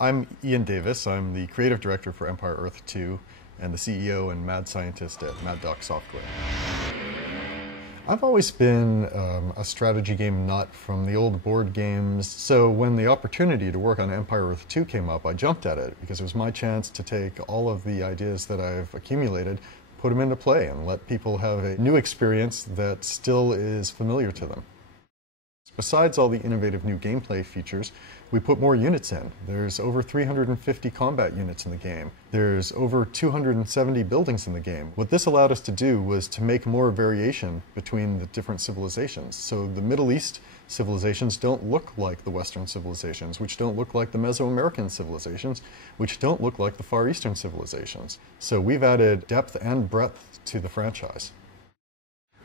I'm Ian Davis. I'm the creative director for Empire Earth 2 and the CEO and mad scientist at Mad Doc Software. I've always been a strategy game nut from the old board games, so when the opportunity to work on Empire Earth 2 came up, I jumped at it because it was my chance to take all of the ideas that I've accumulated, put them into play, and let people have a new experience that still is familiar to them. Besides all the innovative new gameplay features, we put more units in. There's over 350 combat units in the game. There's over 270 buildings in the game. What this allowed us to do was to make more variation between the different civilizations. So the Middle East civilizations don't look like the Western civilizations, which don't look like the Mesoamerican civilizations, which don't look like the Far Eastern civilizations. So we've added depth and breadth to the franchise.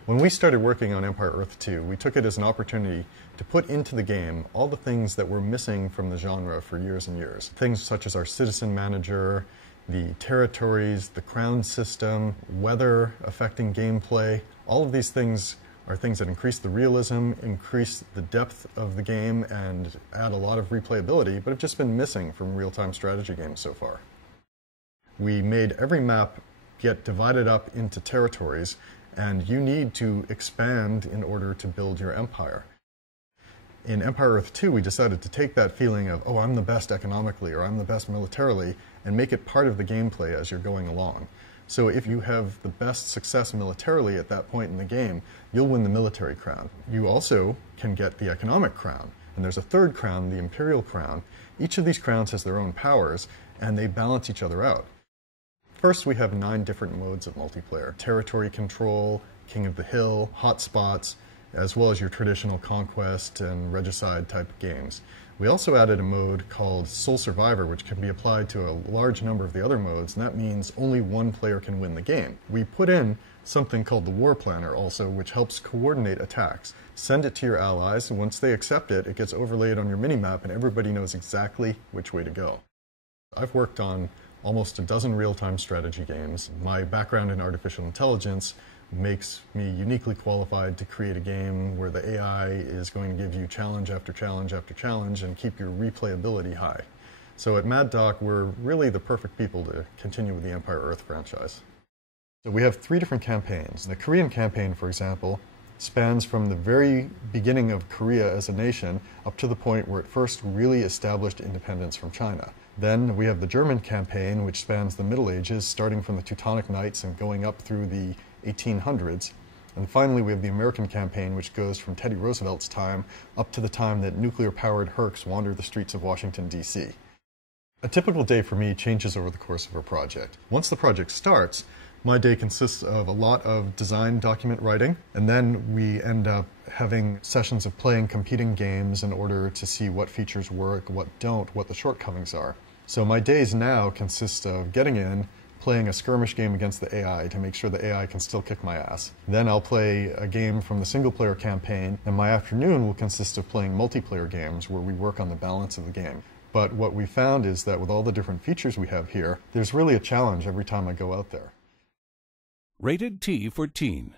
When we started working on Empire Earth 2, we took it as an opportunity to put into the game all the things that were missing from the genre for years and years. Things such as our citizen manager, the territories, the crown system, weather affecting gameplay. All of these things are things that increase the realism, increase the depth of the game, and add a lot of replayability, but have just been missing from real-time strategy games so far. We made every map get divided up into territories, and you need to expand in order to build your empire. In Empire Earth 2, we decided to take that feeling of, oh, I'm the best economically, or I'm the best militarily, and make it part of the gameplay as you're going along. So if you have the best success militarily at that point in the game, you'll win the military crown. You also can get the economic crown. And there's a third crown, the imperial crown. Each of these crowns has their own powers, and they balance each other out. First, we have 9 different modes of multiplayer. Territory control, King of the Hill, hotspots, as well as your traditional conquest and regicide type games. We also added a mode called Sole Survivor, which can be applied to a large number of the other modes, and that means only one player can win the game. We put in something called the War Planner also, which helps coordinate attacks. Send it to your allies, and once they accept it, it gets overlaid on your minimap, and everybody knows exactly which way to go. I've worked on almost a dozen real-time strategy games. My background in artificial intelligence makes me uniquely qualified to create a game where the AI is going to give you challenge after challenge after challenge and keep your replayability high. So at Mad Doc, we're really the perfect people to continue with the Empire Earth franchise. So we have 3 different campaigns. The Korean campaign, for example, spans from the very beginning of Korea as a nation up to the point where it first really established independence from China. Then we have the German campaign, which spans the Middle Ages, starting from the Teutonic Knights and going up through the 1800s. And finally, we have the American campaign, which goes from Teddy Roosevelt's time up to the time that nuclear-powered Hercs wandered the streets of Washington, D.C. A typical day for me changes over the course of a project. Once the project starts, my day consists of a lot of design document writing, and then we end up having sessions of playing competing games in order to see what features work, what don't, what the shortcomings are. So my days now consist of getting in, playing a skirmish game against the AI to make sure the AI can still kick my ass. Then I'll play a game from the single-player campaign, and my afternoon will consist of playing multiplayer games where we work on the balance of the game. But what we found is that with all the different features we have here, there's really a challenge every time I go out there. Rated T for Teen.